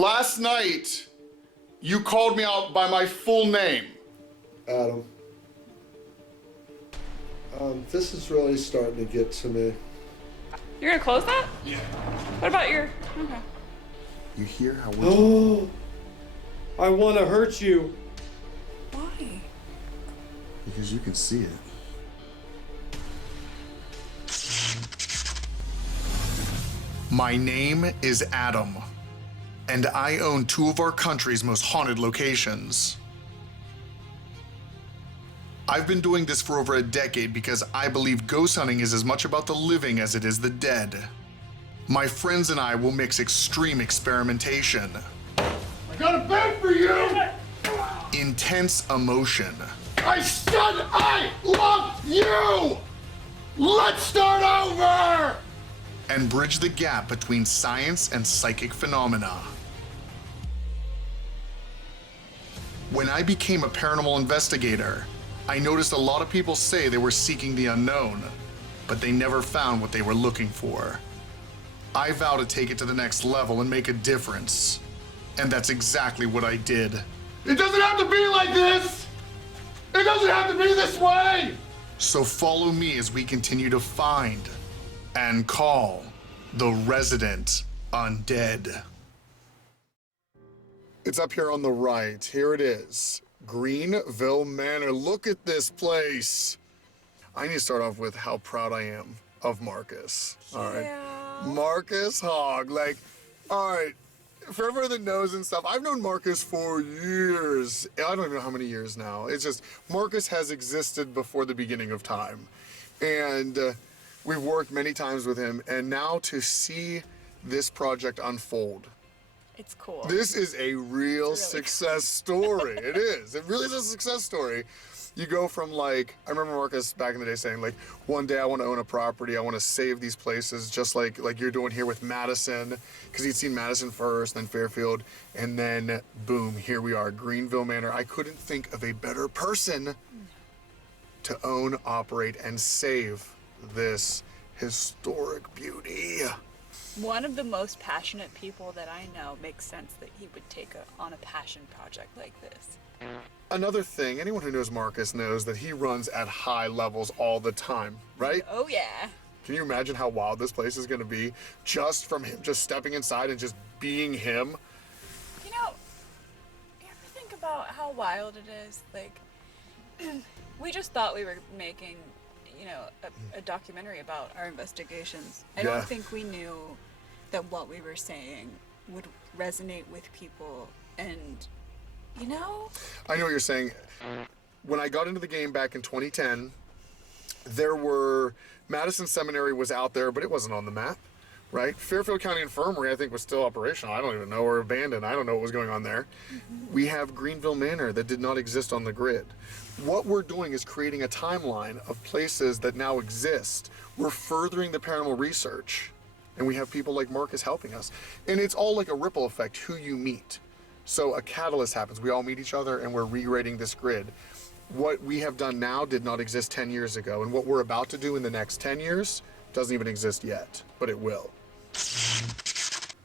Last night, you called me out by my full name. Adam. This is really starting to get to me. You're gonna close that? Yeah. What about your... Okay. You hear how we're... Oh, I want to hurt you. Why? Because you can see it. My name is Adam, and I own two of our country's most haunted locations. I've been doing this for over a decade because I believe ghost hunting is as much about the living as it is the dead. My friends and I will mix extreme experimentation. I got a bed for you! Intense emotion. I said I love you! Let's start over! And bridge the gap between science and psychic phenomena. When I became a paranormal investigator, I noticed a lot of people say they were seeking the unknown, but they never found what they were looking for. I vow to take it to the next level and make a difference. And that's exactly what I did. It doesn't have to be like this! It doesn't have to be this way! So follow me as we continue to find and call the resident undead. It's up here on the right. Here it is. Greenville Manor. Look at this place. I need to start off with how proud I am of Marcus. All right. Marcus Haug. Like, all right. For everyone that knows and stuff, I've known Marcus for years. I don't even know how many years now. It's just, Marcus has existed before the beginning of time. And we've worked many times with him. And now to see this project unfold, It's cool. this is a real success story. It is. It really is a success story. You go from like, I remember Marcus back in the day saying like, one day I want to own a property. I want to save these places just like you're doing here with Madison, because he'd seen Madison first, then Fairfield, and then boom, here we are, Greenville Manor. I couldn't think of a better person to own, operate, and save this historic beauty. One of the most passionate people that I know makes sense that he would take on a passion project like this. Another thing, anyone who knows Marcus knows that he runs at high levels all the time, right? Oh yeah. Can you imagine how wild this place is gonna be just from him just stepping inside and just being him? You know, you ever think about how wild it is? Like, we just thought we were making, you know, a documentary about our investigations. I don't think we knew that what we were saying would resonate with people, and you know? I know what you're saying. When I got into the game back in 2010, there were, Madison Seminary was out there, but it wasn't on the map, right? Fairfield County Infirmary, I think, was still operational. I don't even know, or abandoned. I don't know what was going on there. We have Greenville Manor that did not exist on the grid. What we're doing is creating a timeline of places that now exist. We're furthering the paranormal research, and we have people like Marcus helping us. And it's all like a ripple effect, who you meet. So a catalyst happens. We all meet each other, and we're rewriting this grid. What we have done now did not exist 10 years ago, and what we're about to do in the next 10 years doesn't even exist yet, but it will.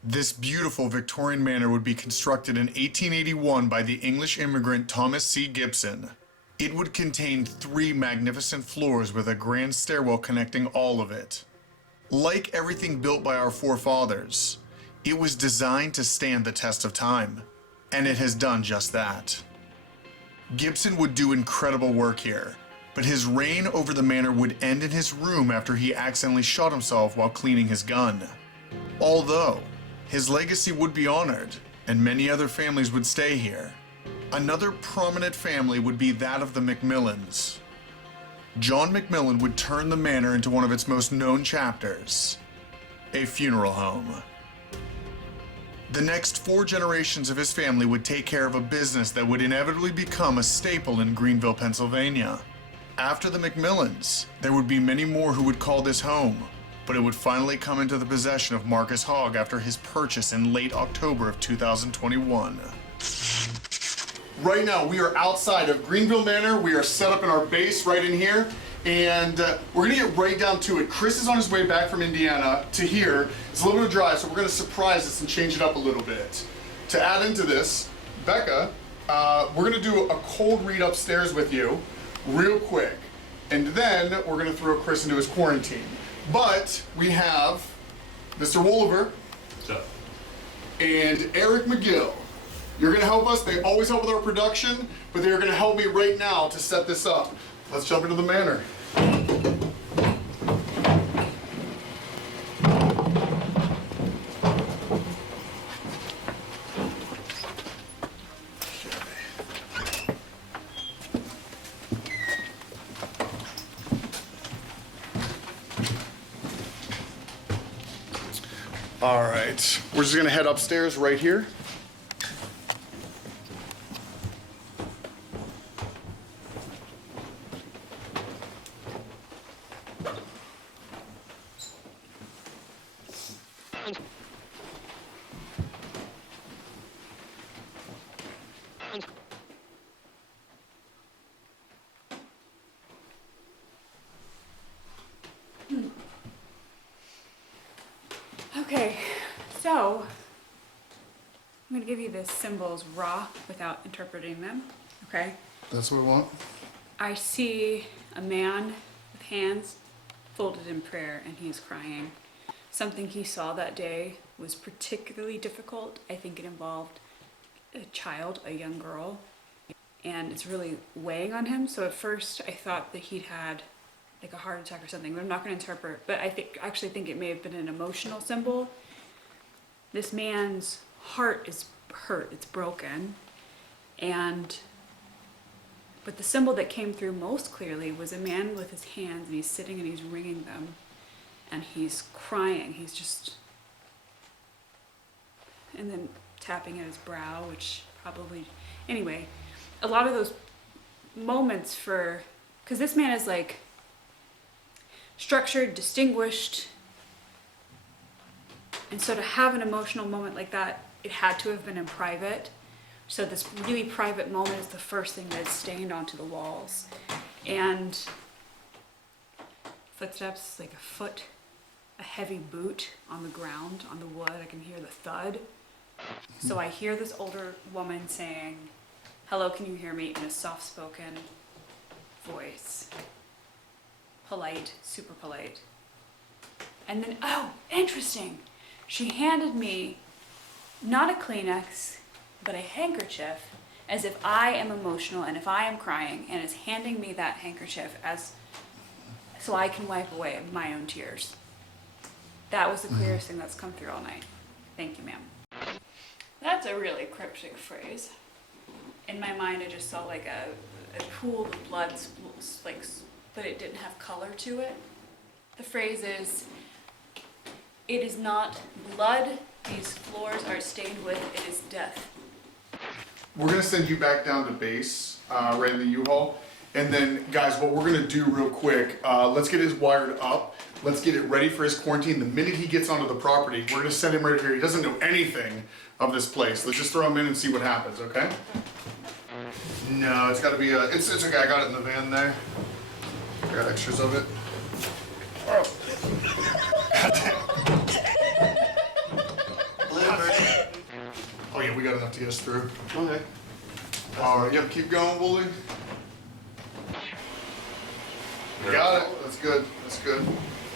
This beautiful Victorian manor would be constructed in 1881 by the English immigrant Thomas C. Gibson. It would contain 3 magnificent floors with a grand stairwell connecting all of it. Like everything built by our forefathers, it was designed to stand the test of time, and it has done just that. Gibson would do incredible work here, but his reign over the manor would end in his room after he accidentally shot himself while cleaning his gun. Although, his legacy would be honored, and many other families would stay here. Another prominent family would be that of the Macmillans. John Macmillan would turn the manor into one of its most known chapters, a funeral home. The next 4 generations of his family would take care of a business that would inevitably become a staple in Greenville, Pennsylvania. After the Macmillans, there would be many more who would call this home, but it would finally come into the possession of Marcus Haug after his purchase in late October of 2021. Right now, we are outside of Greenville Manor. We are set up in our base right in here, and we're gonna get right down to it. Chris is on his way back from Indiana to here. It's a little bit of a drive, so we're gonna surprise this and change it up a little bit. to add into this, Becca, we're gonna do a cold read upstairs with you, real quick, and then we're gonna throw Chris into his quarantine. But we have Mr. Wolliver and Eric McGill. You're gonna help us. They always help with our production, but they're gonna help me right now to set this up. Let's jump into the manor. All right, we're just gonna head upstairs right here. Okay, so I'm gonna give you the symbols raw without interpreting them, okay? That's what we want. I see a man with hands folded in prayer and he's crying. Something he saw that day was particularly difficult. I think it involved a child, a young girl, and it's really weighing on him. So at first I thought that he'd had like a heart attack or something, but I'm not going to interpret, but actually think it may have been an emotional symbol. This man's heart is hurt, it's broken, but the symbol that came through most clearly was a man with his hands, and he's sitting and he's wringing them, and he's crying, he's just, and then tapping at his brow, which probably, anyway, a lot of those moments because this man is like, structured, distinguished, and so to have an emotional moment like that, it had to have been in private. So this really private moment is the first thing that's stained onto the walls. And footsteps, like a foot, a heavy boot on the ground, on the wood, I can hear the thud. So I hear this older woman saying, "Hello, can you hear me?" in a soft-spoken voice. Polite, super polite. And then, oh, interesting. She handed me not a Kleenex, but a handkerchief, as if I am emotional and if I am crying, and is handing me that handkerchief so I can wipe away my own tears. That was the clearest thing that's come through all night. Thank you, ma'am. That's a really cryptic phrase. In my mind, I just saw like a pool of blood, like, but it didn't have color to it. The phrase is, "It is not blood these floors are stained with, it is death." We're gonna send you back down to base, right in the U-Haul. And then, guys, what we're gonna do real quick, let's get his wired up. Let's get it ready for his quarantine. The minute he gets onto the property, we're gonna send him right here. He doesn't know anything of this place. Let's just throw him in and see what happens, okay? No, it's gotta be it's okay, I got it in the van there. I got extras of it. Oh yeah, we got enough to get us through. Okay. Alright, yep, keep going, Wooly. Got it. That's good. That's good.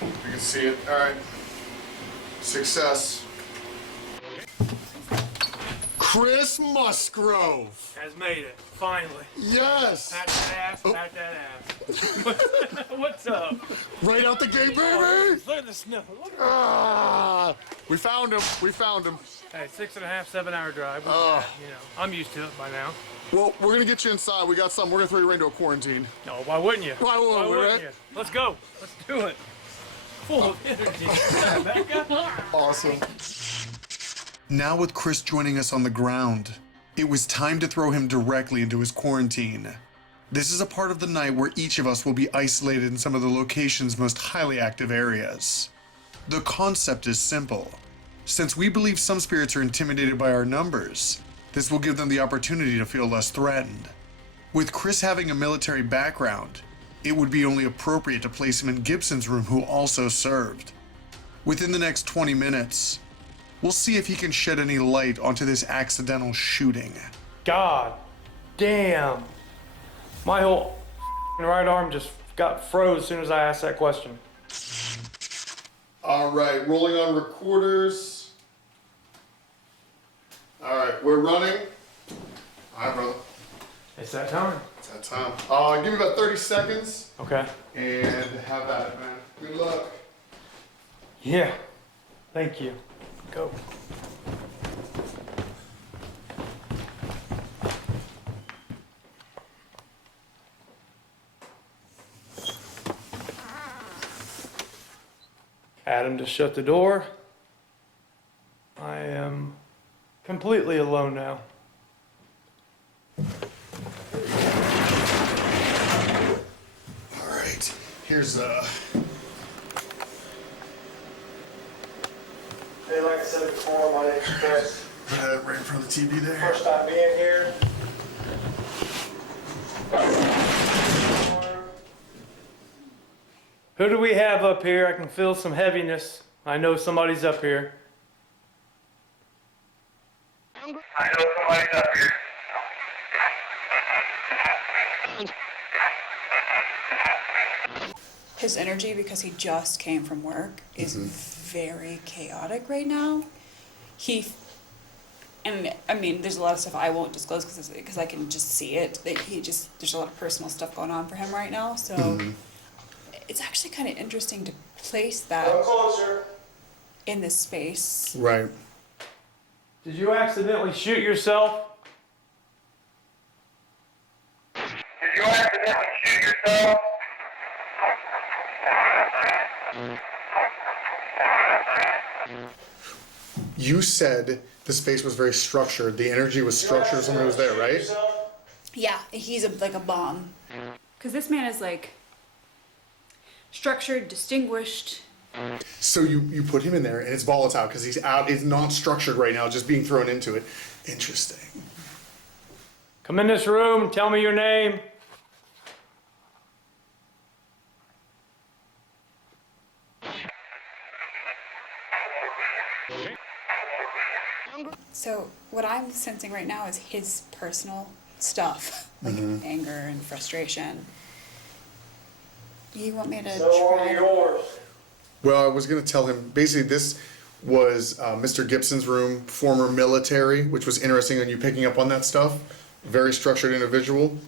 You can see it. Alright. Success. Chris Musgrove. Has made it, finally. Yes. Pat that ass, pat that ass. What's up? Right out the gate, baby. Look at the snow. Look at Ah, we found him. We found him. Hey, 6.5, 7-hour drive. You know, I'm used to it by now. Well, we're gonna get you inside. We got some. We're gonna throw you right into a quarantine. No, why wouldn't you? Why wouldn't we, right? you? Let's go. Let's do it. Full of energy. Becca. Awesome. Now with Chris joining us on the ground, it was time to throw him directly into his quarantine. This is a part of the night where each of us will be isolated in some of the location's most highly active areas. The concept is simple. Since we believe some spirits are intimidated by our numbers, this will give them the opportunity to feel less threatened. With Chris having a military background, it would be only appropriate to place him in Gibson's room, who also served. Within the next 20 minutes, We'll see if he can shed any light onto this accidental shooting. God damn. My whole right arm just got froze as soon as I asked that question. All right, rolling on recorders. All right, we're running. All right, brother. It's that time. It's that time. Give me about 30 seconds. Okay. And have at it, man. Good luck. Yeah. Thank you. Go. Adam just shut the door. I am completely alone now. All right, here's Hey, like I said before, my name's Chris. right in front of the TV there. First time being here. Who do we have up here? I can feel some heaviness. I know somebody's up here. His energy, because he just came from work, is very chaotic right now. And I mean, there's a lot of stuff I won't disclose because I can just see it. That there's a lot of personal stuff going on for him right now. So it's actually kind of interesting to place that in this space. Right. Did you accidentally shoot yourself? You said the space was very structured. The energy was structured. Something was there, right? Yeah, he's like a bomb. Because this man is like structured, distinguished. So you put him in there, and it's volatile because he's out. It's not structured right now, just being thrown into it. Interesting. Come in this room, tell me your name. So what I'm sensing right now is his personal stuff, like anger and frustration. Do you want me to try? Well, I was going to tell him, basically this was Mr. Gibson's room, former military, which was interesting on you picking up on that stuff. Very structured individual.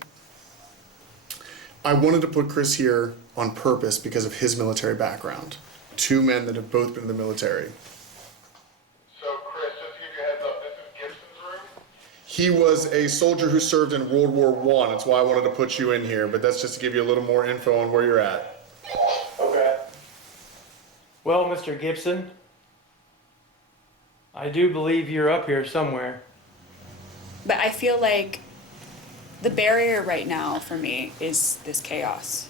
I wanted to put Chris here on purpose because of his military background. Two men that have both been in the military. So Chris, just to give you a heads up, this is Gibson's room? He was a soldier who served in World War I. That's why I wanted to put you in here, but that's just to give you a little more info on where you're at. Okay. Well, Mr. Gibson, I do believe you're up here somewhere. But I feel like the barrier right now for me is this chaos.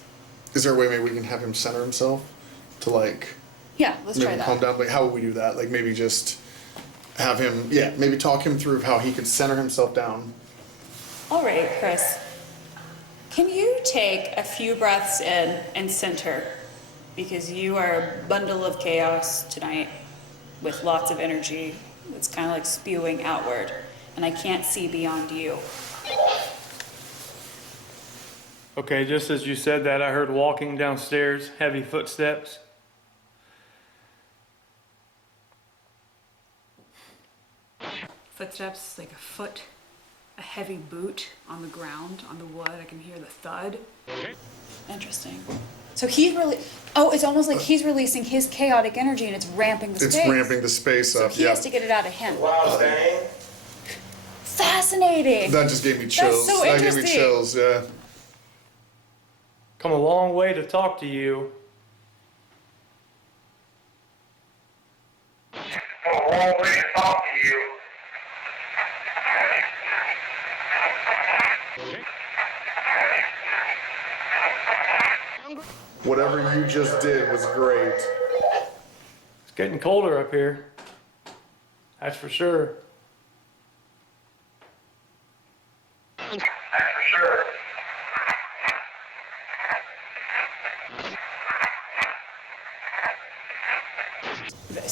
Is there a way maybe we can have him center himself to like Yeah, let's try maybe calm that. down? Like how would we do that? Like maybe just have him, maybe talk him through how he could center himself down. All right, Chris. Can you take a few breaths in and center? Because you are a bundle of chaos tonight with lots of energy. It's kind of like spewing outward. And I can't see beyond you. Okay, just as you said that, I heard walking downstairs, heavy footsteps. Footsteps, like a foot, a heavy boot on the ground, on the wood. I can hear the thud. Interesting. So he's really, it's almost like he's releasing his chaotic energy and it's ramping the space. It's ramping the space So up, he has to get it out of him. Wow, dang. Fascinating. That just gave me chills. so that gave me interesting. chills, yeah. Come a long way to talk to you. Whatever you just did was great. It's getting colder up here. That's for sure.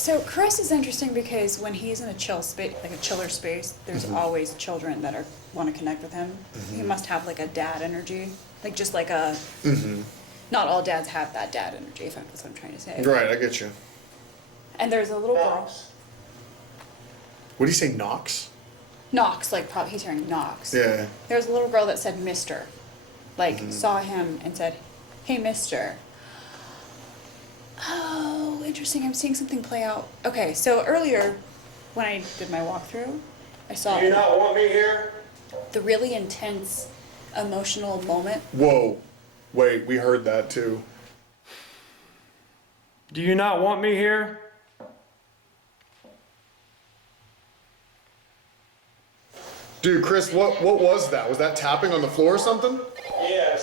So Chris is interesting because when he's in a chill space, like a chiller space, there's always children that want to connect with him. He must have like a dad energy, like just like a. Not all dads have that dad energy. If that's what I'm trying to say. Right, I get you. And there's a little girl. What do you say, Knox? Knox, like probably he's hearing Knox. Yeah. There's a little girl that said Mister, like saw him and said, "Hey, Mister." Oh, interesting. I'm seeing something play out. Okay, so earlier when I did my walkthrough, I saw. Do you not want me here? The really intense emotional moment. Whoa. Wait, we heard that too. Do you not want me here? Dude, Chris, what was that? Was that tapping on the floor or something? Yeah, it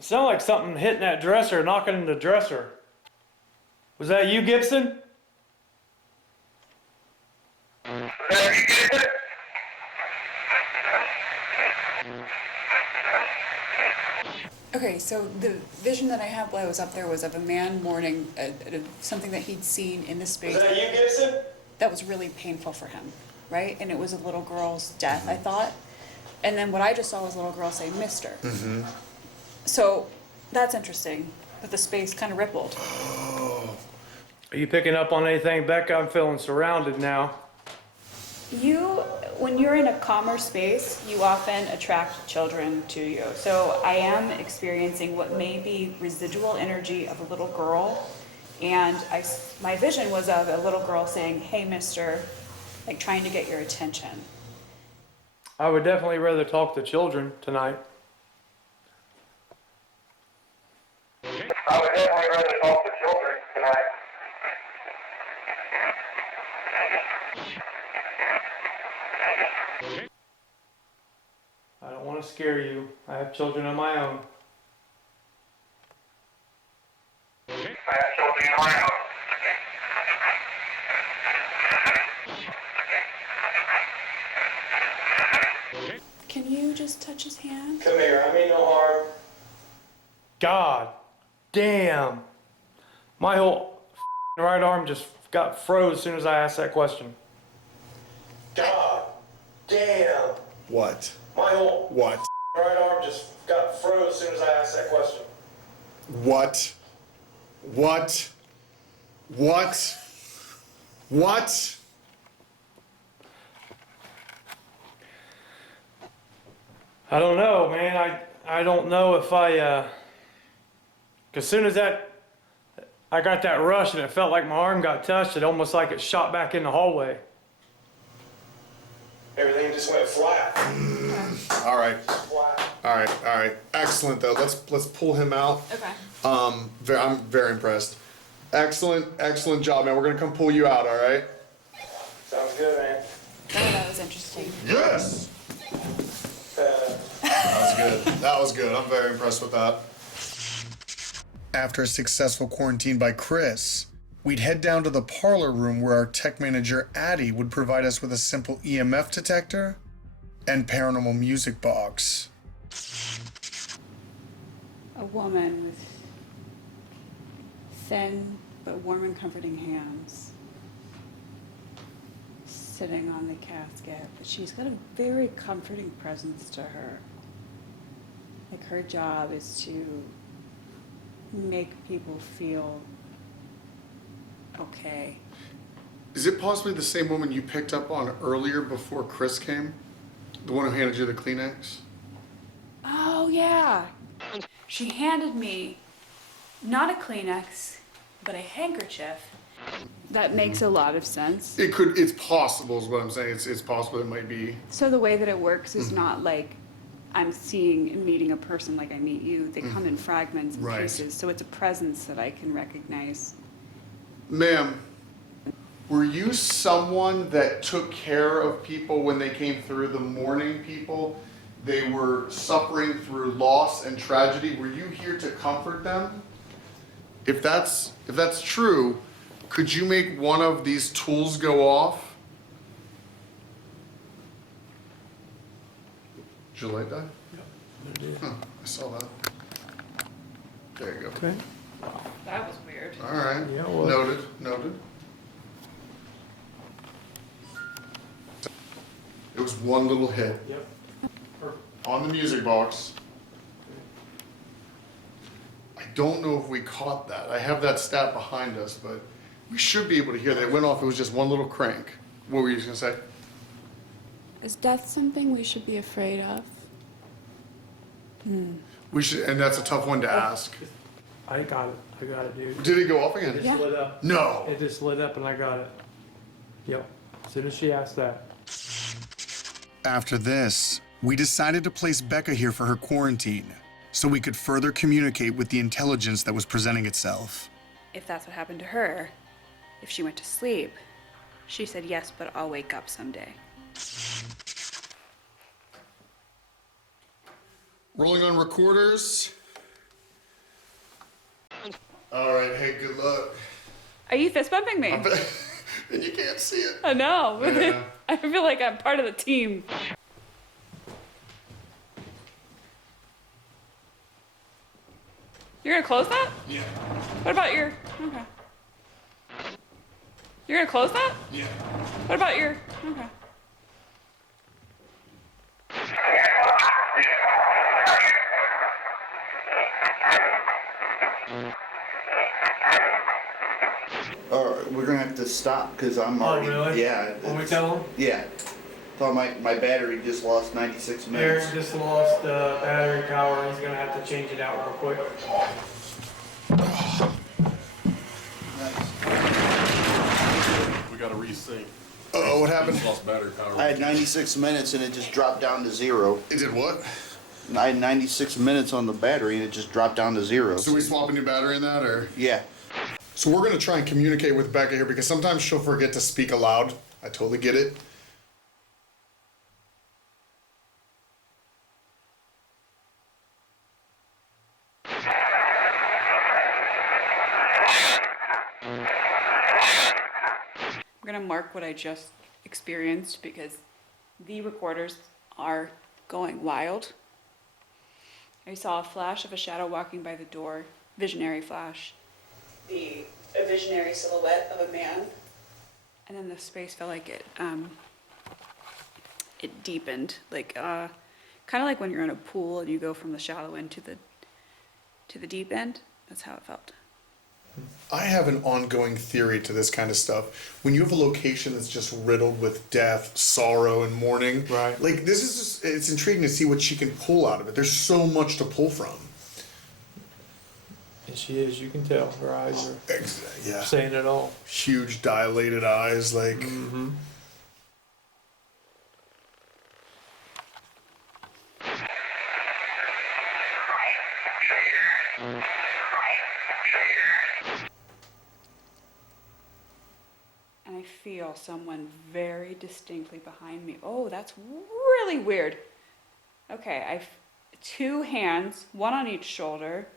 sounded like something hitting that dresser, knocking in the dresser. Was that you, Gibson? Okay, so the vision that I had while I was up there was of a man mourning something that he'd seen in the space. Was that you, Gibson? That was really painful for him, right? And it was a little girl's death, I thought. And then what I just saw was a little girl say, Mister. So that's interesting, that the space kind of rippled. Are you picking up on anything, Becca? I'm feeling surrounded now. When you're in a calmer space, you often attract children to you. So I am experiencing what may be residual energy of a little girl. And my vision was of a little girl saying, "Hey, Mister," like trying to get your attention. I would definitely rather talk to children tonight. I would definitely rather talk to children tonight. I don't want to scare you. I have children of my own. I have children of my own. Can you just touch his hand? Come here, I mean no harm. God damn. My whole right arm just got froze as soon as I asked that question. God damn. What? My whole What? right arm just got froze as soon as I asked that question. What? What? What? What? I don't know, man. I don't know if as soon as I got that rush and it felt like my arm got touched, it almost like it shot back in the hallway. Everything just went flat. All right. Flat. All right. Excellent though. Let's pull him out. Okay. I'm very impressed. Excellent job, man. We're gonna come pull you out, all right? Sounds good, man. Oh, that was interesting. Yes! That was good. I'm very impressed with that. After a successful quarantine by Chris, we'd head down to the parlor room where our tech manager, Addie, would provide us with a simple EMF detector and paranormal music box. A woman with thin but warm and comforting hands sitting on the casket, but she's got a very comforting presence to her. Like her job is to make people feel okay. Is it possibly the same woman you picked up on earlier before Chris came? The one who handed you the Kleenex? Oh yeah. She handed me not a Kleenex, but a handkerchief. That makes a lot of sense. It's possible is what I'm saying. It's possible it might be. So the way that it works is not like I'm seeing and meeting a person like I meet you. They come in fragments and Right. pieces, so it's a presence that I can recognize. Ma'am, were you someone that took care of people when they came through, the mourning people? They were suffering through loss and tragedy. Were you here to comfort them? If that's true, could you make one of these tools go off? Did you like that? Huh, I saw that. There you go. Okay. That was weird. All right. Yeah, well. Noted. It was one little hit Yep. Perfect. on the music box. I don't know if we caught that. I have that stat behind us, but we should be able to hear that. It went off, it was just one little crank. What were you just gonna say? Is death something we should be afraid of? We should, and that's a tough one to ask. I got it, dude. Did it go off It again? just Yeah. lit up. No. It just lit up and I got it. Yep. As soon as she asked that. After this, we decided to place Becca here for her quarantine, so we could further communicate with the intelligence that was presenting itself. If that's what happened to her, if she went to sleep, she said, yes, but I'll wake up someday. Rolling on recorders. All right, hey, good luck. Are you fist bumping me? And you can't see it. I know. Yeah. I feel like I'm part of the team. You're gonna close that? Yeah. What about your... Okay. You're gonna close that? Yeah. What about your... Okay. All right, we're gonna have to stop because I'm already. really? Yeah. When we it's- tell them? Yeah. Thought my battery just lost 96 minutes. Aaron just lost battery power. He's gonna have to change it out real quick. We got to resync. Oh, what happened? Lost battery power. I had 96 minutes and it just dropped down to 0. It did what? I had 96 minutes on the battery and it just dropped down to 0. So we swap a new battery in that, or? Yeah. So we're gonna try and communicate with Becca here because sometimes she'll forget to speak aloud. I totally get it. I'm gonna mark what I just experienced because the recorders are going wild. I saw a flash of a shadow walking by the door, visionary flash. A visionary silhouette of a man. And then the space felt like it deepened, like kind of like when you're in a pool and you go from the shallow end to the deep end. That's how it felt. I have an ongoing theory to this kind of stuff. When you have a location that's just riddled with death, sorrow, and mourning, Right. like this is just, it's intriguing to see what she can pull out of it. There's so much to pull from. And she is, you can tell. Her eyes are Yeah. saying it all. Huge dilated eyes, like. Mm-hmm. And I feel someone very distinctly behind me. Oh, that's really weird. Okay, I've 2 hands, one on each shoulder.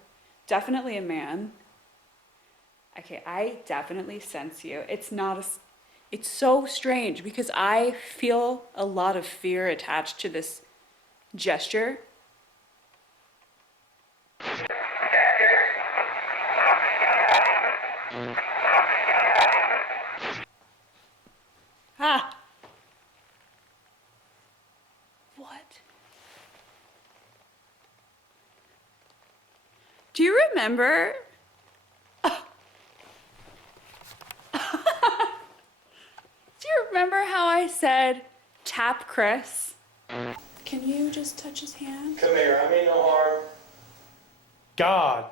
Definitely a man. Okay, I definitely sense you. It's so strange because I feel a lot of fear attached to this gesture. Ah! What? Do you remember? Do you remember how I said tap Chris? Can you just touch his hand? Come here, I mean no harm. God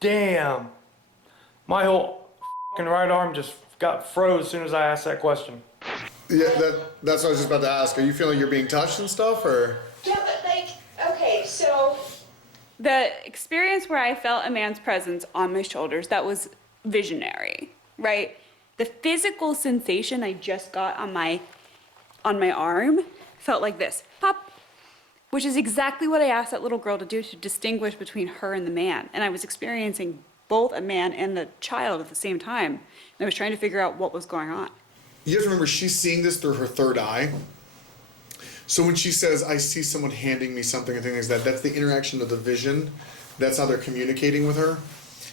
damn. My whole fucking right arm just got froze as soon as I asked that question. Yeah, that's what I was just about to ask. Are you feeling you're being touched and stuff, or? Yeah, but like, okay, so. The experience where I felt a man's presence on my shoulders, that was visionary, right? The physical sensation I just got on my arm felt like this, pop, which is exactly what I asked that little girl to do to distinguish between her and the man. And I was experiencing both a man and the child at the same time. And I was trying to figure out what was going on. You have to remember, she's seeing this through her third eye. So when she says, I see someone handing me something and things like that, that's the interaction of the vision. That's how they're communicating with her.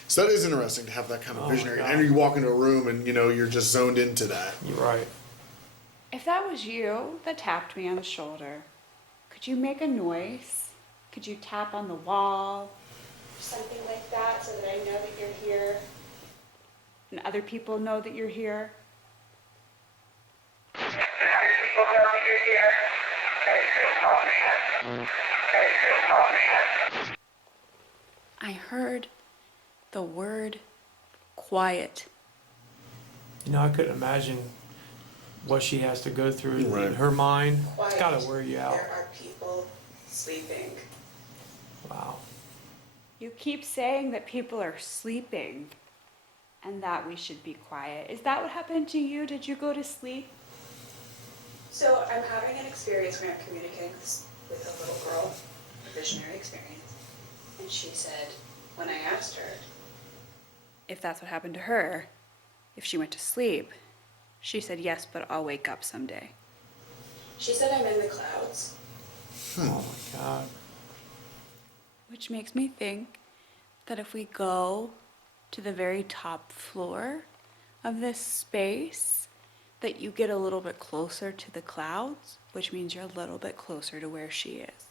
So that is interesting to have that kind of Oh my visionary. God. And you walk into a room and, you're just zoned into that. You're right. If that was you that tapped me on the shoulder, could you make a noise? Could you tap on the wall? Something like that so that I know that you're here and other people know that you're here? I heard the word quiet. You know, I couldn't imagine what she has to go through in her mind. Quiet. It's gotta wear you out. There are people sleeping. Wow. You keep saying that people are sleeping and that we should be quiet. Is that what happened to you? Did you go to sleep? So I'm having an experience where I'm communicating with a little girl, a visionary experience. And she said, when I asked her If that's what happened to her, if she went to sleep, she said, yes, but I'll wake up someday. she said I'm in the clouds. Oh my God. Which makes me think that if we go to the very top floor of this space, that you get a little bit closer to the clouds, which means you're a little bit closer to where she is.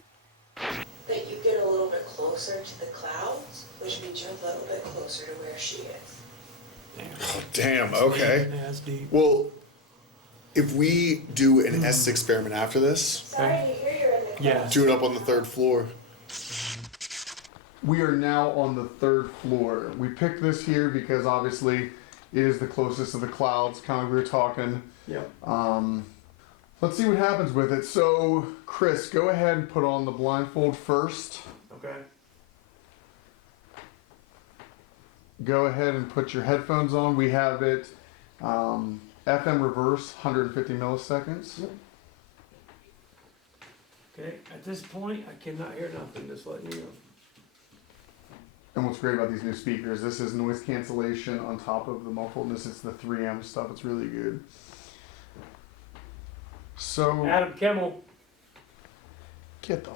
That you get a little bit closer to the clouds, which means you're a little bit closer to where she is. Damn, okay. Yeah, that's deep. Well, if we do an Estes experiment after this, Sorry to hear you're in the clouds. Yeah. do it up on the 3rd floor. We are now on the 3rd floor. We picked this here because obviously it is the closest to the clouds, kind of like we were talking. Yep. Let's see what happens with it. So, Chris, go ahead and put on the blindfold first. Okay. Go ahead and put your headphones on. We have it FM reverse, 150 milliseconds. Okay. At this point, I cannot hear nothing. Just letting you know. And what's great about these new speakers, this is noise cancellation on top of the muffled. This is the 3M stuff. It's really good. So, Adam Kimmel. get the.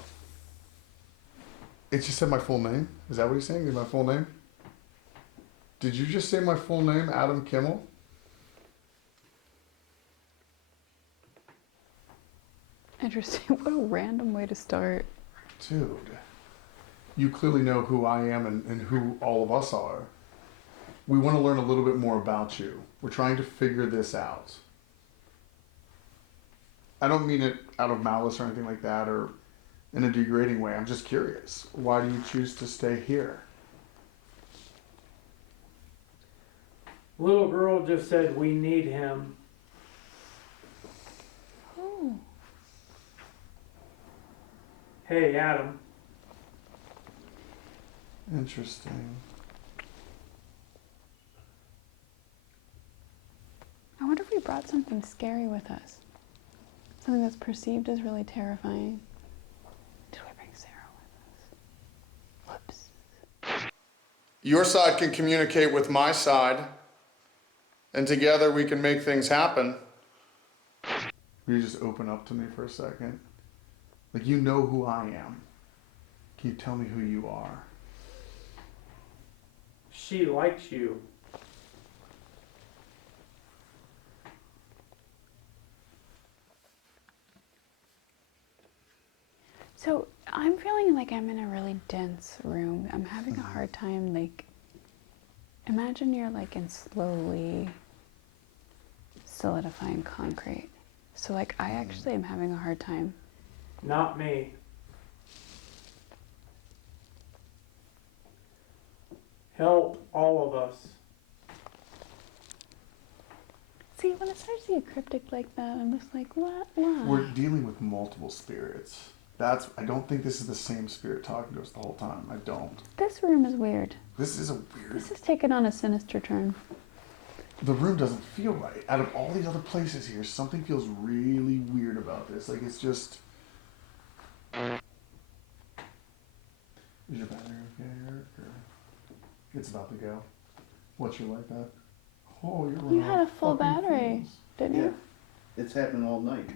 It just said my full name. Is that what he's saying? My full name? Did you just say my full name, Adam Kimmel? Interesting. What a random way to start. Dude, you clearly know who I am and who all of us are. We want to learn a little bit more about you. We're trying to figure this out. I don't mean it out of malice or anything like that or in a degrading way. I'm just curious. Why do you choose to stay here? Little girl just said we need him. Oh. Hey, Adam. Interesting. I wonder if we brought something scary with us. Something that's perceived as really terrifying. Did we bring Sarah with us? Whoops. Your side can communicate with my side, and together we can make things happen. Will you just open up to me for a second? Like, you know who I am. Can you tell me who you are? She likes you. So I'm feeling like I'm in a really dense room. I'm having a hard time, like, imagine you're like in slowly solidifying concrete. So like I actually am having a hard time. Not me. Help all of us. See, when it starts to get cryptic like that, I'm just like, what? Why? We're dealing with multiple spirits. I don't think this is the same spirit talking to us the whole time. I don't. This room is weird. This is a weird... This is taking on a sinister turn. The room doesn't feel right. Out of all these other places here, something feels really weird about this. Like, it's just... Is your battery okay, Eric? Or... It's about to go. What's your light at? Oh, you're running You had a out of full fucking battery, fumes. didn't Yeah, you? it's happened all night.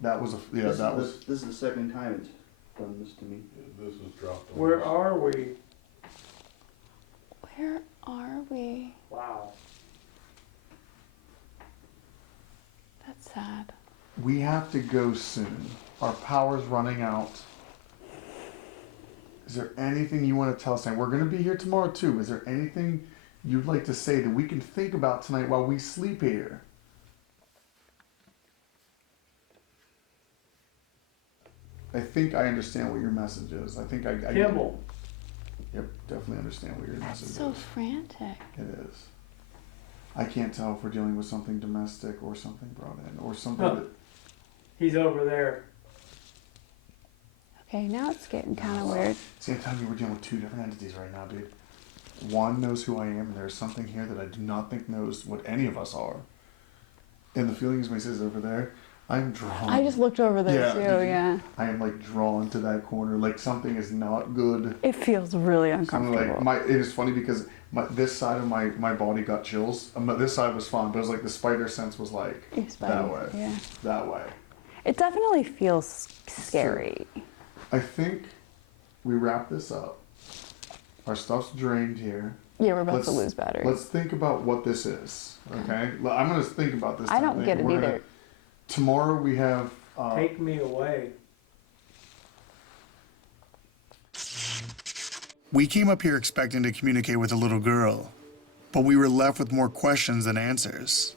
That was a... Yeah, this that is was... this is the second time it's done this to me. This is dropped on Where us. are we? Where are we? Wow. That's sad. We have to go soon. Our power's running out. Is there anything you want to tell us? And we're going to be here tomorrow too. Is there anything you'd like to say that we can think about tonight while we sleep here? I think I understand what your message is. I think I Kimball. Yep, definitely understand what your message So is. frantic. It is. I can't tell if we're dealing with something domestic or something brought in or something Huh. that... He's over there. Okay, now it's getting kind of weird. See, I'm telling you, we're dealing with two different entities right now, dude. One knows who I am, and there's something here that I do not think knows what any of us are. And the feeling is, when he says over there, I'm drawn. I just looked over there too, did you? yeah. I am like drawn to that corner, like something is not good. It feels really Something uncomfortable. like it is funny because this side of my body got chills. This side was fine, but it was like the spider sense was like that way, yeah. that way. It definitely feels scary. I think we wrap this up. Our stuff's drained here. Yeah, we're about to lose battery. Let's think about what this is, okay? I'm gonna think about this. I don't get it either. Tomorrow we have. Take me away. We came up here expecting to communicate with a little girl, but we were left with more questions than answers.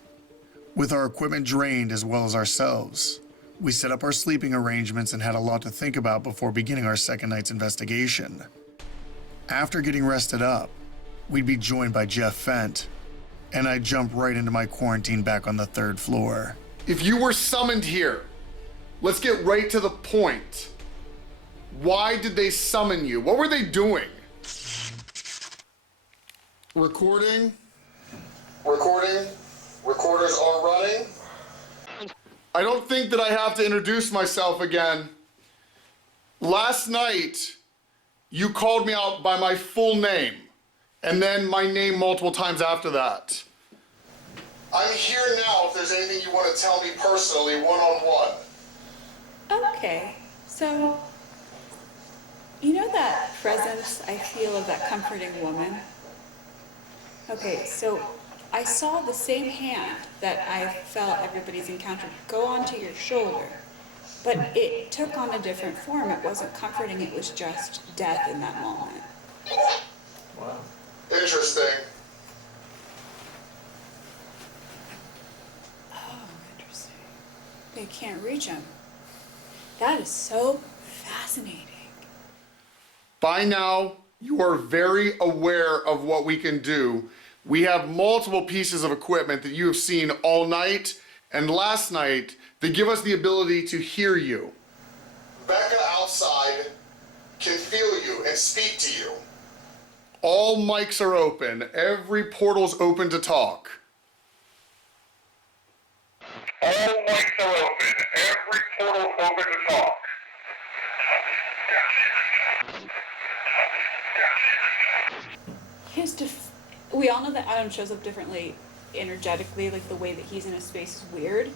With our equipment drained as well as ourselves, we set up our sleeping arrangements and had a lot to think about before beginning our second night's investigation. After getting rested up, we'd be joined by Jeff Fent, and I'd jump right into my quarantine back on the 3rd floor. If you were summoned here, let's get right to the point. Why did they summon you? What were they doing? Recording. Recorders are running. I don't think that I have to introduce myself again. Last night, you called me out by my full name, and then my name multiple times after that. I'm here now if there's anything you want to tell me personally, one-on-one. Okay, so you know that presence I feel of that comforting woman? Okay, so I saw the same hand that I felt everybody's encountered go onto your shoulder, but it took on a different form. It wasn't comforting, it was just death in that moment. Wow. Interesting. Oh, interesting. They can't reach him. That is so fascinating. By now, you are very aware of what we can do. We have multiple pieces of equipment that you have seen all night and last night that give us the ability to hear you. Becca outside can feel you and speak to you. All mics are open. Every portal's open to talk. All mics are open. Every portal open to talk. We all know that Adam shows up differently energetically, like the way that he's in a space is weird.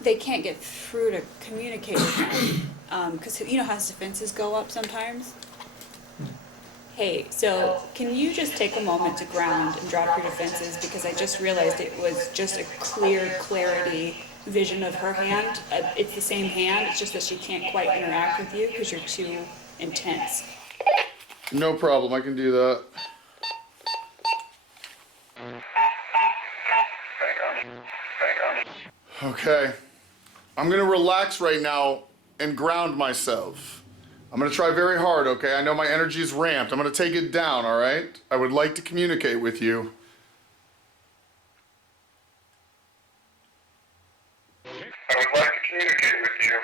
They can't get through to communicate with him because you know how his defenses go up sometimes. Hey, so can you just take a moment to ground and drop your defenses, because I just realized it was just a clarity vision of her hand. It's the same hand, it's just that she can't quite interact with you because you're too intense. No problem, I can do that. Okay, I'm gonna relax right now and ground myself. I'm gonna try very hard, okay? I know my energy is ramped. I'm gonna take it down, all right? I would like to communicate with you. I would like to communicate with you.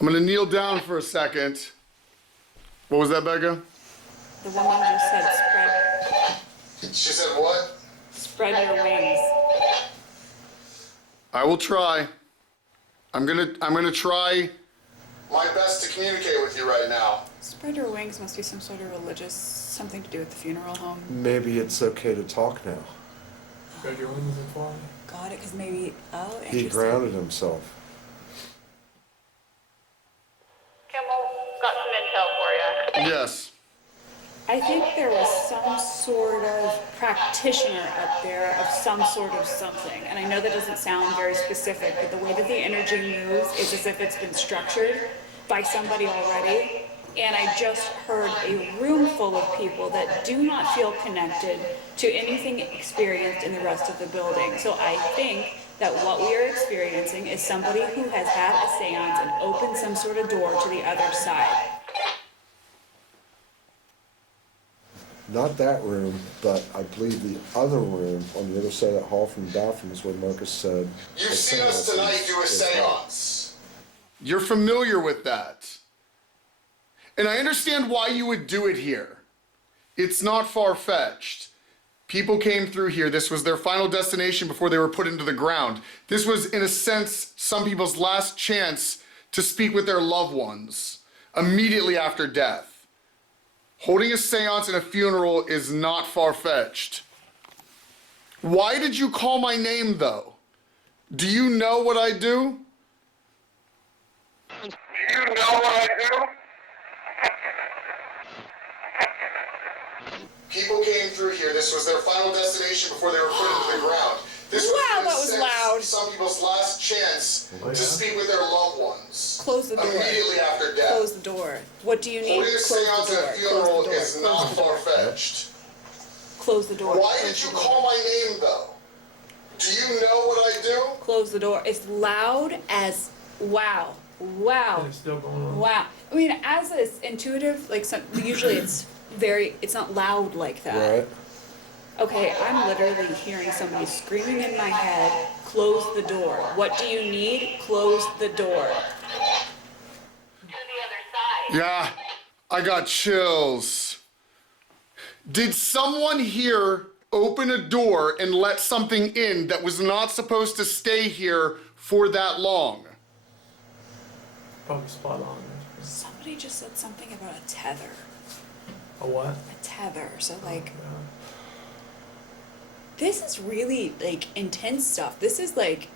I'm gonna kneel down for a second. What was that, Becca? The woman just said spread. She said what? Spread your wings. I will try. I'm gonna try my best to communicate with you right now. Spread your wings must be some sort of religious, something to do with the funeral home. Maybe it's okay to talk now. Spread your wings and fly. Got it, because maybe, interesting. He grounded himself. Kimball, got some intel for you. Yes. I think there was some sort of practitioner up there of some sort of something. And I know that doesn't sound very specific, but the way that the energy moves is as if it's been structured by somebody already. And I just heard a room full of people that do not feel connected to anything experienced in the rest of the building. So I think that what we are experiencing is somebody who has had a seance and opened some sort of door to the other side. Not that room, but I believe the other room on the other side of that hall from the bathroom is where Marcus said. You've the seen us seance tonight do a is held. seance. You're familiar with that. And I understand why you would do it here. It's not far-fetched. People came through here. This was their final destination before they were put into the ground. This was, in a sense, some people's last chance to speak with their loved ones immediately after death. Holding a seance and a funeral is not far-fetched. Why did you call my name, though? Do you know what I do? Do you know what I do? People came through here. This was their final destination before they were put into the ground. This was, Wow, in a that was sense, loud. some people's last chance to speak with their loved ones. Close the door. Immediately after death. Close the door. What do you need? Holding a Close seance the and a door. funeral Close the door. is not far-fetched. Close the door. Why Close did you the door. call my name, though? Do you know what I do? Close the door. It's loud as wow. Wow. And it's still going on. Wow. I mean, as this intuitive, like usually it's not loud like that. Right. Okay, I'm literally hearing somebody screaming in my head, close the door. What do you need? Close the door. Yeah, I got chills. Did someone here open a door and let something in that was not supposed to stay here for that long? Probably spot on. Somebody just said something about a tether. A what? A tether. So like, this is really like intense stuff. This is like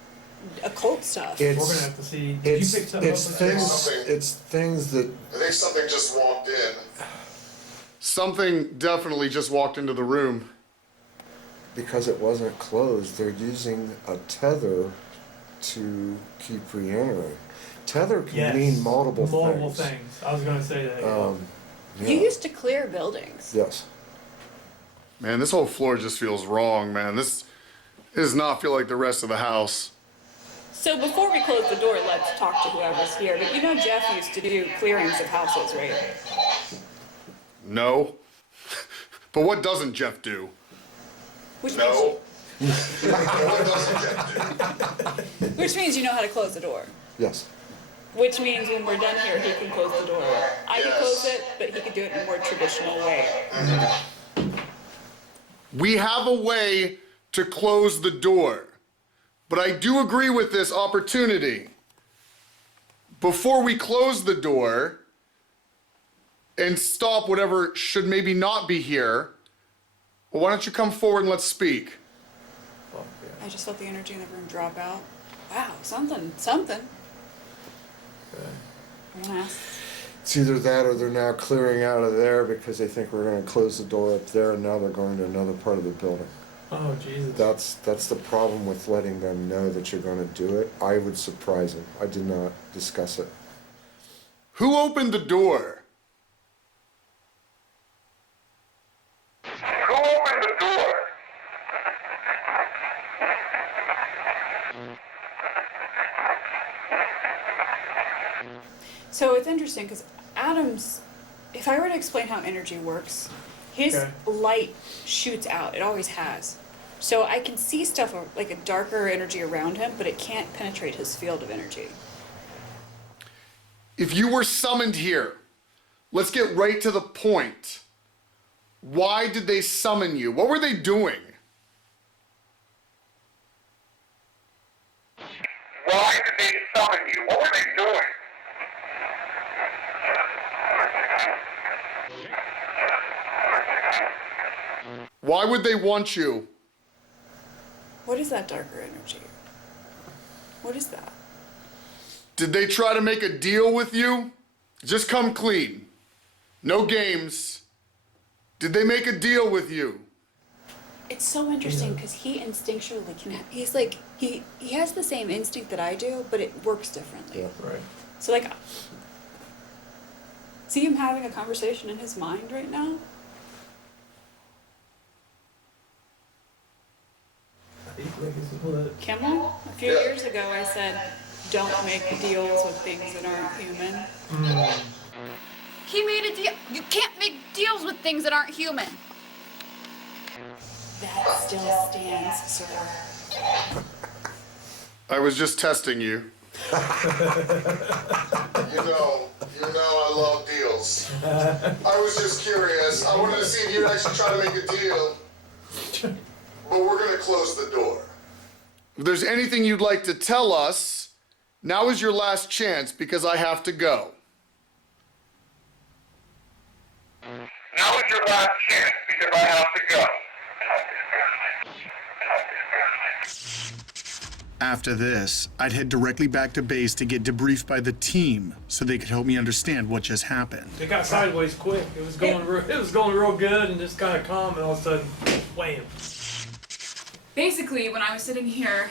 occult stuff. We're gonna have to see. Did you pick something up? It's things that I think something just walked in. Something definitely just walked into the room. because it wasn't closed, they're using a tether to keep re-entering. Tether can mean multiple things. I was gonna say that. Yeah. You used to clear buildings. Yes. Man, this whole floor just feels wrong, man. This does not feel like the rest of the house. So before we close the door, let's talk to whoever's here. But you know Jeff used to do clearings of houses, right? No. But what doesn't Jeff do? Which No. means, What doesn't Jeff do? which means you know how to close the door. Yes. Which means when we're done here, he can close the door. I can close it, but he can do it in a more traditional way. We have a way to close the door. But I do agree with this opportunity. Before we close the door and stop whatever should maybe not be here, well, why don't you come forward and let's speak? I just felt the energy in the room drop out. Wow, something. I'm gonna ask. It's either that or they're now clearing out of there because they think we're going to close the door up there, and now they're going to another part of the building. Oh Jesus. That's the problem with letting them know that you're going to do it. I would surprise them. I did not discuss it. Who opened the door? Who opened the door? So it's interesting because Adam's, if I were to explain how energy works, his Okay. light shoots out. It always has. So I can see stuff like a darker energy around him, but it can't penetrate his field of energy. If you were summoned here, let's get right to the point. Why did they summon you? What were they doing? Why did they summon you? What were they doing? Why would they want you? What is that darker energy? What is that? Did they try to make a deal with you? Just come clean. No games. Did they make a deal with you? It's so interesting because he instinctually can. He's like he has the same instinct that I do, but it works differently. Yeah. Right. So like, see him having a conversation in his mind right now. Kimmel, a few years ago, I said, "Don't make deals with things that aren't human." He made a deal. You can't make deals with things that aren't human. That still stands, sir. I was just testing you. You know I love deals. I was just curious. I wanted to see if you'd actually try to make a deal. But we're gonna close the door. If there's anything you'd like to tell us, now is your last chance because I have to go. Now is your last chance because I have to go. After this, I'd head directly back to base to get debriefed by the team so they could help me understand what just happened. It got sideways quick. It was going real good and just kind of calm, and all of a sudden, wham. Basically, when I was sitting here,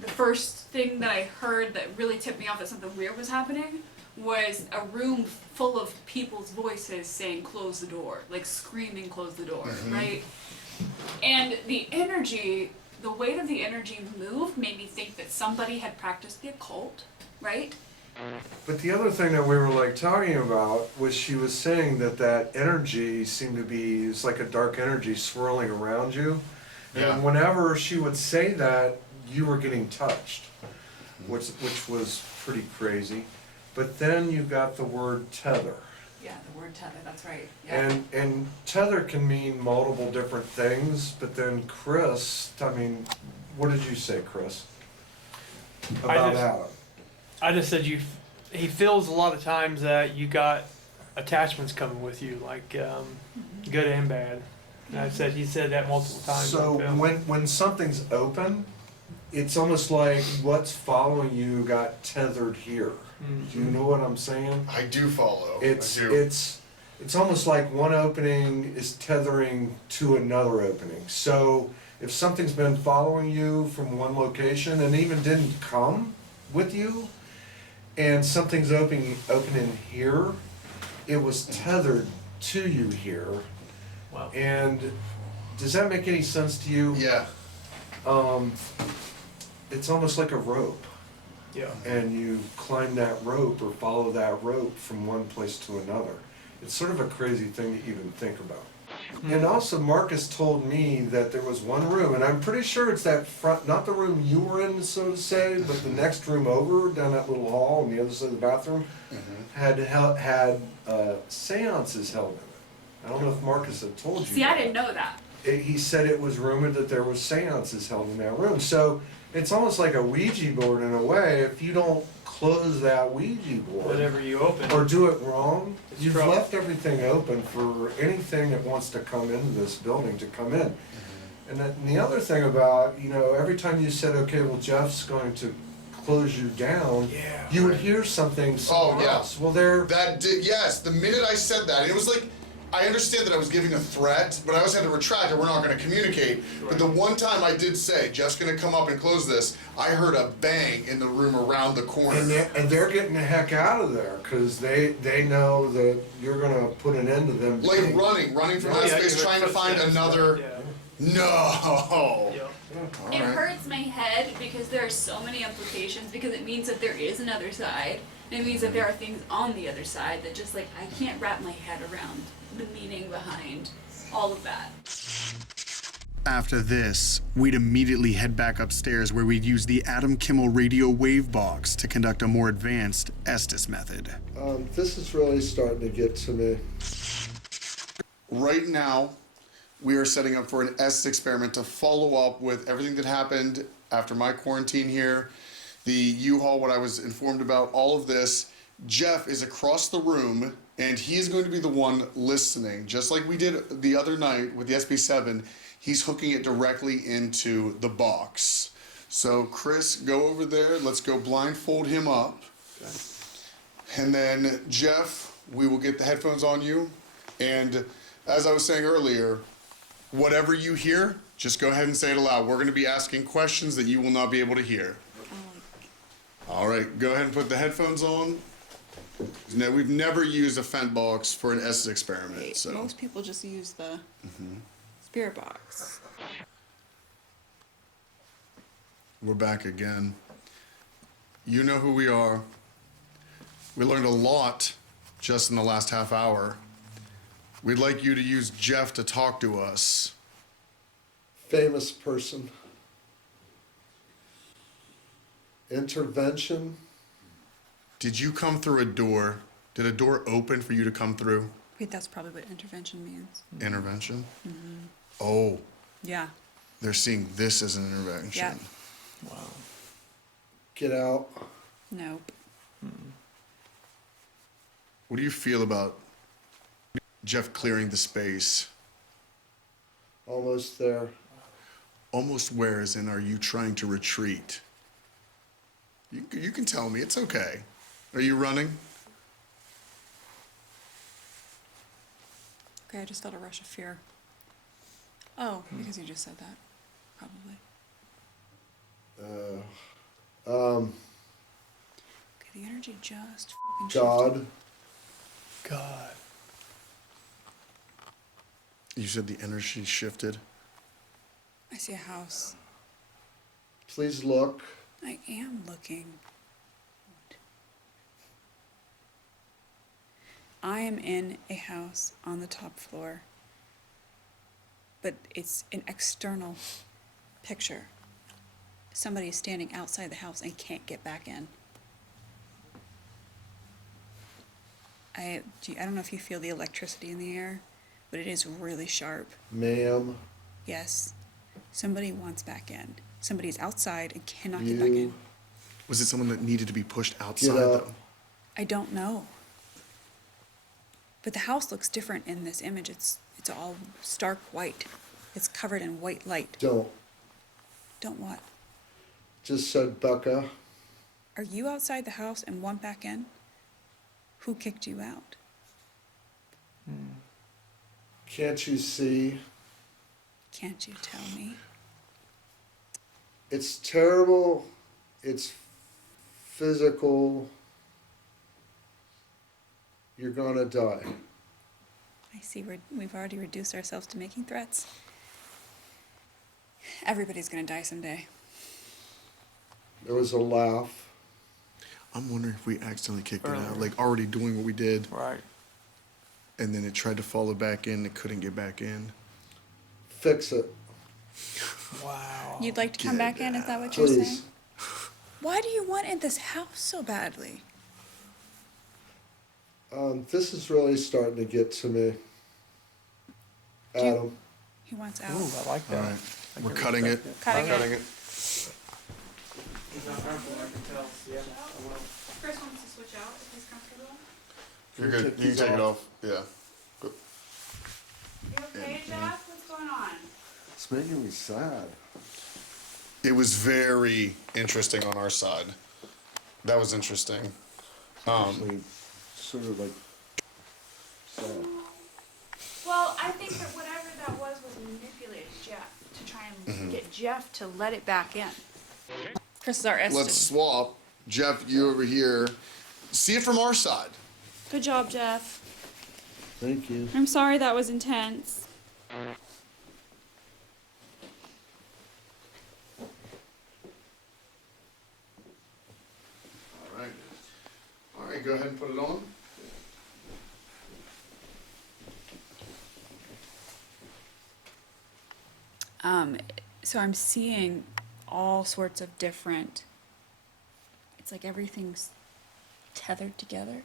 the first thing that I heard that really tipped me off that something weird was happening was a room full of people's voices saying close the door, like screaming close the door, right? And the energy, the weight of the energy moved made me think that somebody had practiced the occult, right? But the other thing that we were like talking about was she was saying that energy seemed to be, it's like a dark energy swirling around you. Yeah. And whenever she would say that, you were getting touched, which was pretty crazy. But then you got the word tether. Yeah, the word tether, that's right. Yeah. And tether can mean multiple different things, but then Chris, I mean, what did you say, Chris? About Adam? I just said he feels a lot of times that you got attachments coming with you, like good and bad. And he said that multiple times. So when something's open, it's almost like what's following you got tethered here. Do you know what I'm saying? I do follow. It's almost like one opening is tethering to another opening. So if something's been following you from one location and even didn't come with you, and something's opening in here, it was tethered to you here. Wow. And does that make any sense to you? Yeah. It's almost like a rope. Yeah. And you climb that rope or follow that rope from one place to another. It's sort of a crazy thing to even think about. And also Marcus told me that there was one room, and I'm pretty sure it's that front, not the room you were in, so to say, but the next room over, down that little hall on the other side of the bathroom, had seances held in it. I don't know if Marcus had told you. See, I didn't know that. He said it was rumored that there was seances held in that room. So it's almost like a Ouija board in a way. If you don't close that Ouija board, whatever you open, or do it wrong, you've trouble. left everything open for anything that wants to come into this building to come in. And the other thing about, every time you said, okay, well, Jeff's going to close you down, you would hear something somewhere else. Well, Yes, the minute I said that, it was like, I understand that I was giving a threat, but I always had to retract or we're not going to communicate. Right. But the one time I did say, Jeff's going to come up and close this, I heard a bang in the room around the corner. And they're getting the heck out of there because they know that you're going to put an end to them. Like running from that space, trying to find another. No. It hurts my head because there are so many implications because it means that there is another side. And it means that there are things on the other side that just I can't wrap my head around the meaning behind all of that. After this, we'd immediately head back upstairs where we'd use the Adam Kimmel radio wave box to conduct a more advanced Estes method. This is really starting to get to me. Right now, we are setting up for an Estes experiment to follow up with everything that happened after my quarantine here, the U-Haul, what I was informed about, all of this. Jeff is across the room, and he is going to be the one listening, just like we did the other night with the SB7. He's hooking it directly into the box. So Chris, go over there. Let's go blindfold him up. Okay. And then Jeff, we will get the headphones on you. And as I was saying earlier, whatever you hear, just go ahead and say it aloud. We're going to be asking questions that you will not be able to hear. All right, go ahead and put the headphones on. No, we've never used a fent box for an Estes experiment. So Most people just use the spirit box. we're back again. You know who we are. We learned a lot just in the last half hour. We'd like you to use Jeff to talk to us. Famous person. Intervention. Did you come through a door? Did a door open for you to come through? Wait, that's probably what intervention means. Intervention? Oh, Yeah. they're seeing this as an intervention. Yep. Wow. Get out. Nope. What do you feel about Jeff clearing the space? Almost there. Almost where, as in, are you trying to retreat? You can tell me, it's okay. Are you running? Okay, I just felt a rush of fear. Oh, because you just said that. Probably. Okay, the energy just fucking shifted. God. God. You said the energy shifted. I see a house. Please look. I am looking. I am in a house on the top floor, but it's an external picture. Somebody is standing outside the house and can't get back in. I don't know if you feel the electricity in the air, but it is really sharp. Ma'am. Yes. Somebody wants back in. Somebody's outside and cannot get back in. You. Was it someone that needed to be pushed outside, up. though? I don't know. But the house looks different in this image. It's all stark white. It's covered in white light. Don't. Don't what? Just said Becca. Are you outside the house and want back in? Who kicked you out? Can't you see? Can't you tell me? It's terrible. It's physical. You're gonna die. I see we've already reduced ourselves to making threats. Everybody's gonna die someday. There was a laugh. I'm wondering if we accidentally kicked it out, Earlier. like already doing what we did, Right. and then it tried to follow back in, it couldn't get back in. Fix it. Wow. You'd like to come Get back in? Is that what you're Please. saying? Why do you want in this house so badly? This is really starting to get to me. Do you- Adam. He wants out. Ooh, I like that. All right, I we're can cutting it. respect Cutting We're it. cutting it. He's not harmful, I can tell. Yeah, I will. Chris wants to switch out if he's comfortable. You're good. You can take it off. Yeah. Good. You okay, Jeff? What's going on? It's making me sad. It was very interesting on our side. That was interesting. Actually, sort of like sad. Well, I think that whatever that was manipulating Jeff to try and get Jeff to let it back in. Chris is our Estes. Let's swap. Jeff, you over here. See it from our side. Good job, Jeff. Thank you. I'm sorry that was intense. All right. All right, go ahead and put it on. So I'm seeing all sorts of different. It's like everything's tethered together.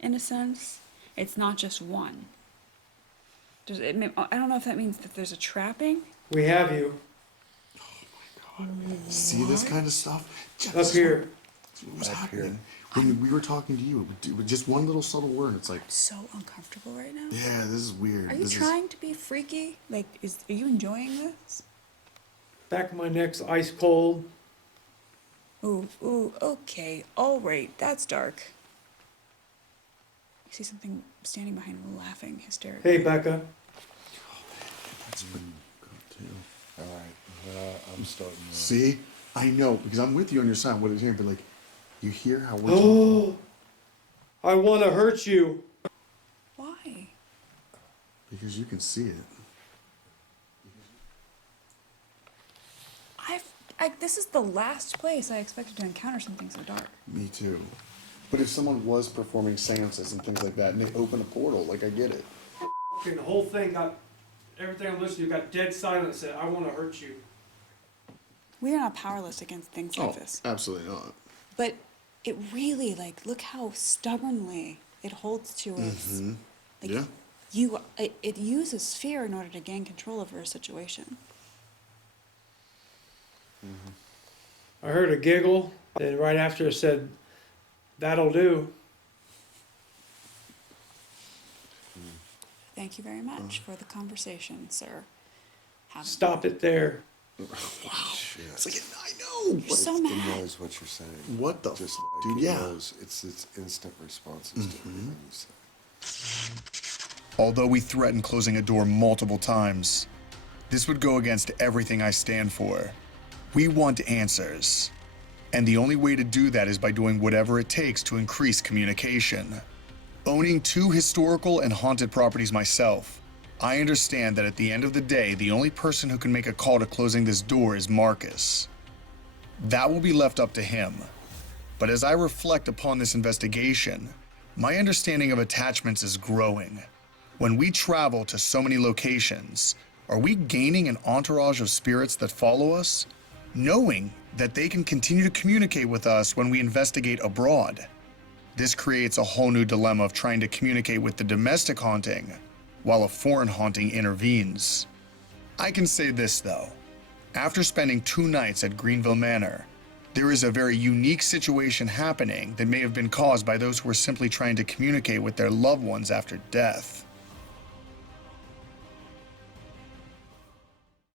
In a sense, it's not just one. I don't know if that means that there's a trapping. We have you See this kind of stuff? Jeff, up this is here. what was happening. When we were talking to you, with just one little subtle word, it's like, So uncomfortable right now. yeah, this is weird. Are you This is- trying to be freaky? Like, are you enjoying this? Back of my neck's ice cold. Ooh, okay, all right, that's dark. I see something standing behind him laughing hysterically. Hey, Becca. All right, I'm starting to... See? I know, because I'm with you on your side, what it's hearing, but like, you hear how we're Oh, I want to hurt you. Why? because you can see it. This is the last place I expected to encounter something so dark. Me too. But if someone was performing seances and things like that, and they open a portal, like, I get it. Okay, the whole thing got, everything I'm listening to got dead silent. Said, I want to hurt you. We are not powerless against things like this. Absolutely not. But it really, like, look how stubbornly it holds to us. Mm-hmm. Like, Yeah. it uses fear in order to gain control over a situation. I heard a giggle, and right after it said, that'll do. Thank you very much for the conversation, sir. Stop it there. Wow. It's like, I know. You're so It mad. knows what you're saying. What the Just f- like dude, it yeah. knows. It's instant responses to everything you say. Although we threatened closing a door multiple times, this would go against everything I stand for. We want answers. And the only way to do that is by doing whatever it takes to increase communication. Owning 2 historical and haunted properties myself, I understand that at the end of the day, the only person who can make a call to closing this door is Marcus. That will be left up to him. But as I reflect upon this investigation, my understanding of attachments is growing. When we travel to so many locations, are we gaining an entourage of spirits that follow us, knowing that they can continue to communicate with us when we investigate abroad? This creates a whole new dilemma of trying to communicate with the domestic haunting while a foreign haunting intervenes. I can say this though, after spending 2 nights at Greenville Manor, there is a very unique situation happening that may have been caused by those who were simply trying to communicate with their loved ones after death.